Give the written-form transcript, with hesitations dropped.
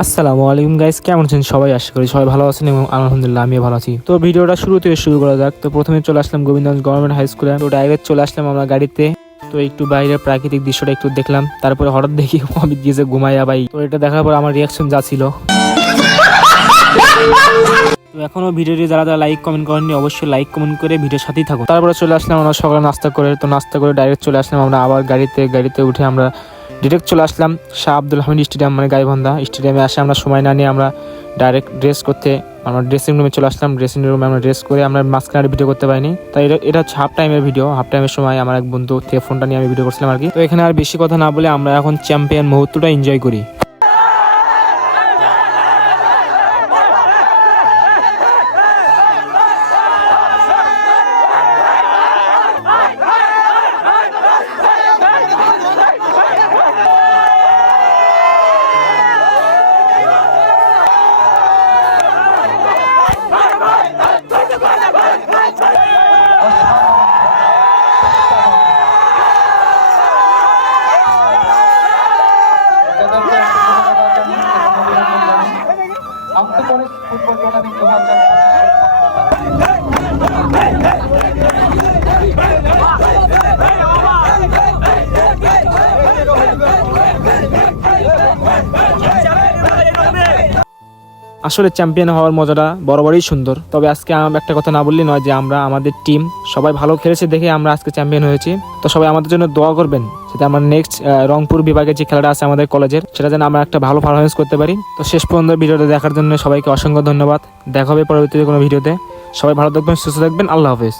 আসসালামু আলাইকুম গাইস, কেমন আছেন সবাই? আশা করি সবাই ভালো আছেন এবং আলহামদুলিল্লাহ আমিও ভালো আছি। তো ভিডিওটা শুরু থেকে শুরু করা যাক। তো প্রথমে চলে আসলাম গোবিন্দগঞ্জ গভর্নমেন্ট হাই স্কুলে। তো ডাইরেক্ট চলে আসলাম আমরা গাড়িতে। তো একটু বাইরের প্রাকৃতিক দৃশ্যটা একটু দেখলাম, তারপরে হঠাৎ দেখি আমি গিয়েছে ঘুমাইয়া ভাই। তো এটা দেখার পর আমার রিয়াকশন যা ছিল। তো এখনো ভিডিওটি যারা যারা লাইক কমেন্ট করেননি অবশ্যই লাইক কমেন্ট করে ভিডিওর সাথেই থাকুন। তারপরে চলে আসলাম আমরা সকালে নাস্তা করে। তো নাস্তা করে ডাইরেক্ট চলে আসলাম আমরা আবার গাড়িতে উঠে আমরা ডিরেক্ট চলে আসলাম শাহ আব্দুল হামিদ স্টেডিয়াম, মানে গাইবান্ধা স্টেডিয়ামে। আসে আমরা সময় না নিয়ে আমরা ডাইরেক্ট ড্রেস করতে আমরা ড্রেসিং রুমে চলে আসলাম। ড্রেসিং রুমে আমরা ড্রেস করে আমরা মাঝখানে ভিডিও করতে পারিনি, তাই এটা হচ্ছে হাফ টাইমের ভিডিও। হাফ টাইমের সময় আমার এক বন্ধু থেকে ফোনটা নিয়ে আমি ভিডিও করছিলাম আর কি। তো এখানে আর বেশি কথা না বলে আমরা এখন চ্যাম্পিয়ন মুহূর্তটা এনজয় করি। আসলে চ্যাম্পিয়ন হওয়ার মজাটা বরাবরই সুন্দর। তবে আজকে আমার একটা কথা না বললেই নয় যে আমরা আমাদের টিম সবাই ভালো খেলেছে দেখে আমরা আজকে চ্যাম্পিয়ন হয়েছি। তো সবাই আমাদের জন্য দোয়া করবেন, সেটা আমরা নেক্সট রংপুর বিভাগের যে খেলাটা আছে আমাদের কলেজের, সেটা যেন আমরা একটা ভালো পারফরমেন্স করতে পারি। তো শেষ পর্যন্ত ভিডিওটা দেখার জন্য সবাইকে অসংখ্য ধন্যবাদ। দেখা হবে পরবর্তীতে কোনো ভিডিওতে। সবাই ভালো থাকবেন, সুস্থ থাকবেন। আল্লাহ হাফেজ।